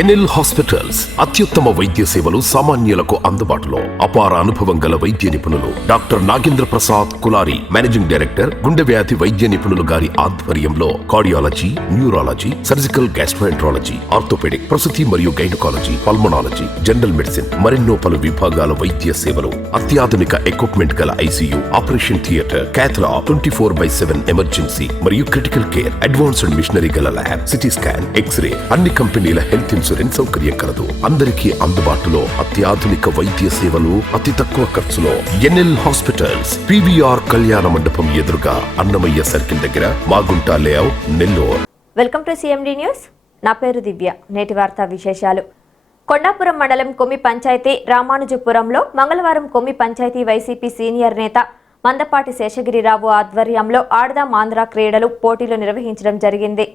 NL hospitals అత్యుత్తమ వైద్య సేవలు సామాన్యులకు అందుబాటులో. అపార అనుభవం గల వైద్య నిపుణులు doctor Nagendra Prasad Kulari, managing director, గుండె వ్యాధి వైద్య నిపుణులు గారి ఆధ్వర్యంలో cardiology, neurology, surgical gastroenterology, orthopaedic, ప్రసూతి మరియు గైనకాలజీ, పల్మనాలజీ, జనరల్ మెడిసిన్ మరెన్నో పలు విభాగాల వైద్య సేవలు, అత్యాధునిక ఎక్విప్మెంట్ గల ఐసీయూ, ఆపరేషన్ థియేటర్, క్యాథ్లా, 24/7 ఎమర్జెన్సీ మరియు క్రిటికల్ కేర్, అడ్వాన్స్డ్ మిషనరీ గల ల్యాబ్, సిటీ స్కాన్, ఎక్స్రే, అన్ని కంపెనీల హెల్త్ ఇన్సూరెన్స్ సౌకర్యం కలదు. అందరికీ అందుబాటులో అత్యాధునిక వైద్య సేవలు అతి తక్కువ ఖర్చులో. ఎన్ఎల్ హాస్పిటల్స్, పివిఆర్ కళ్యాణ మండపం ఎదురుగా, అన్నమయ్య సర్కిల్ దగ్గర, Magunta layout, Nellore. Welcome to CMD news. నా పేరు దివ్య. నేటి వార్తా విశేషాలు. కొండాపురం మండలం కొమ్మి పంచాయతీ రామానుజపురంలో మంగళవారం కొమ్మి పంచాయతీ వైసీపీ సీనియర్ నేత మందపాటి శేషగిరిరావు ఆధ్వర్యంలో ఆడదాం ఆంధ్ర క్రీడలు పోటీలు నిర్వహించడం జరిగింది.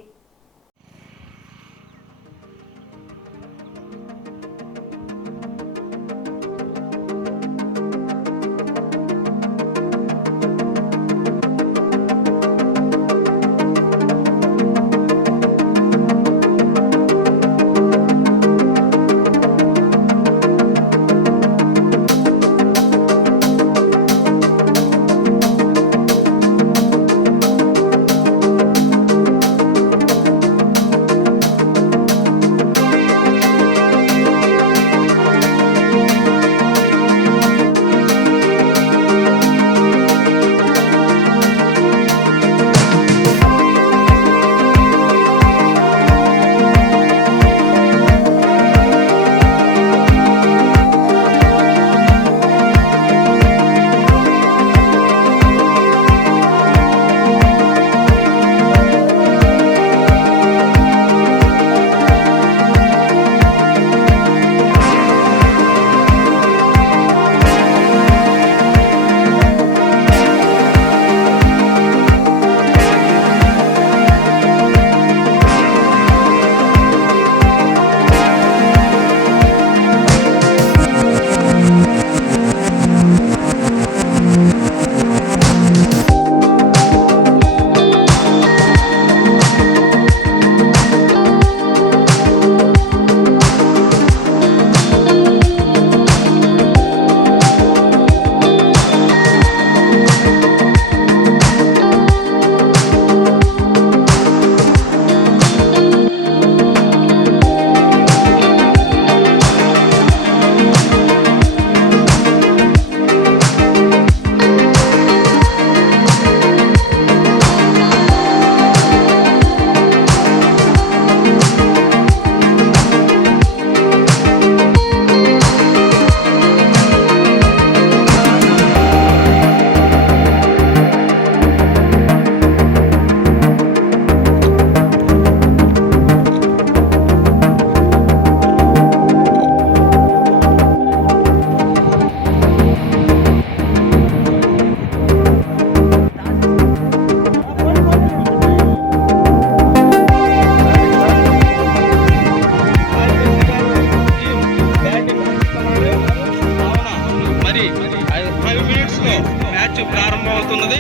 మరి 5 minutes లో మ్యాచ్ ప్రారంభమవుతున్నది.